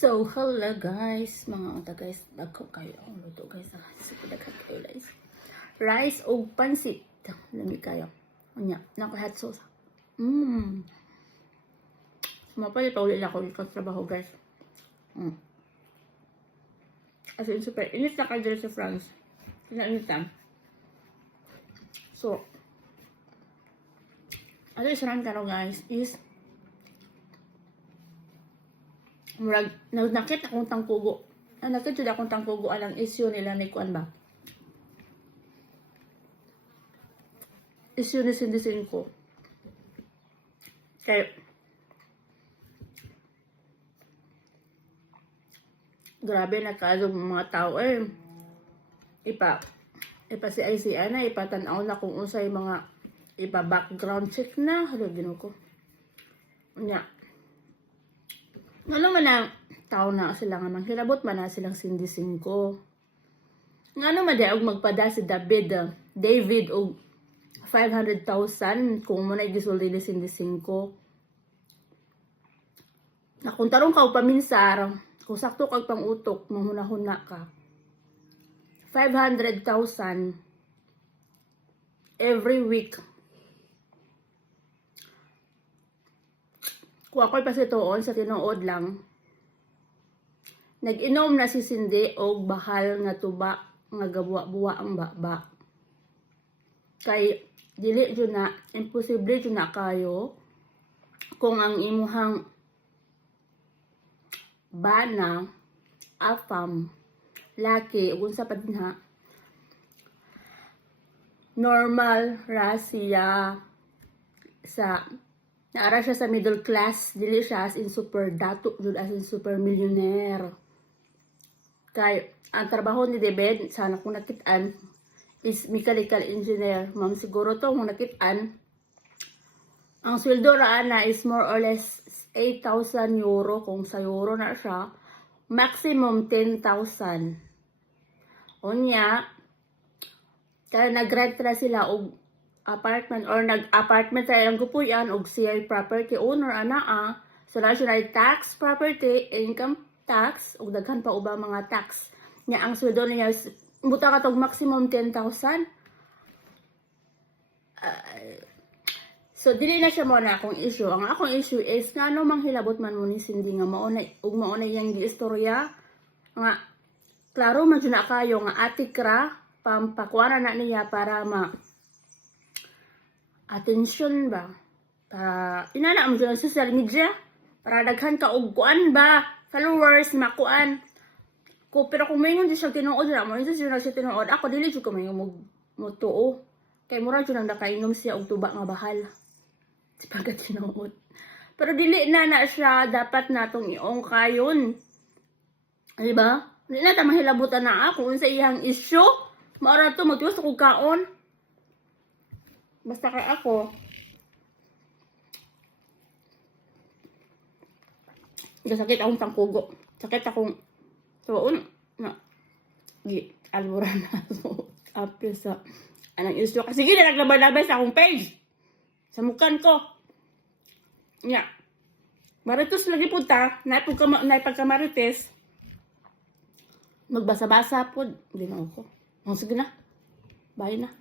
So, hello guys, mga unta guys, dagko kayo ang luto guys. Ah, dagko kayo guys. Rice o pansit. Lami kayo. Unya, nako hot sauce. Mmm. Mapalit ulit ako dito sa trabaho guys. Mm. As in, super. Init na kayo sa France. Kinainit lang. So, ano sarang kano guys is murag nakit akong tangkugo. Ah, nakit jud akong tangkugo alang issue nila ni kuan ba. Issue ni sindisin ko. Kay Grabe na kaadong mga tao eh. Ipa ipa si ICI na ipatanaw na kung unsay mga ipa background check na. Halo gino ko. Nya, ano man na tao na sila nga manghilabot man na silang sindising ko. Nga ano man og magpada si David, ah, David og 500,000 kung mo na gisulti ni sindising ko. Na kung tarong ka paminsar, kung sakto kag pangutok, mahuna-huna ka. 500,000 every week. Kung ako'y pasitoon sa tinuod lang, nag-inom na si Cindy og bahal nga tuba nga gabuwa-buwa ang baba. Kay dili jud na imposible jud na kayo kung ang imuhang bana afam laki ug unsa pa din normal ra siya sa naara siya sa middle class dili siya as in super dato jud as in super millionaire. Kay ang trabaho ni David sana kung nakitaan is mechanical engineer. Ma'am siguro to kung nakitaan ang sweldo ra na is more or less 8,000 euro. Kung sa euro na siya maximum 10,000 unya kaya nag-rent na sila og apartment or nag-apartment sa ilang gupuyan og siya property owner ana ah. So na siya na tax property, income tax ug daghan pa ubang mga tax. Nya ang sweldo niya buta ka tog maximum 10,000. Ah, so dili na siya mo na akong issue. Ang akong issue is ngano mang hilabot man mo ni Cindy nga mao na ug mao na yang giistorya nga klaro man jud kayo nga atikra pampakuana na niya para ma attention ba? Para inana mo sa social media? Para daghan ka og kuan ba? Followers makuan ko pero kung mayon di siya tinuod na mo. Ito siya siya tinuod. Ako dili jud ko mayon mo mo tuo kay mura jud ang nakainom siya og tuba nga bahal. Sa pagkat tinuod? Pero dili na na siya dapat natong iong kayon. Di ba? Di na ta mahilabutan na ako kung sa iyang issue. Mara to, magtiwas ako kaon. Basta kay ako. Sakit akong tangkugo. Sakit akong tuon na gi albura na so apil sa anang issue kasi gina naglabay-labay sa akong page. Sa mukan ko. Nya. Marites lagi punta na pagka na pagka marites. Magbasa-basa po. Di na ako. Oh, sige na. Bye na.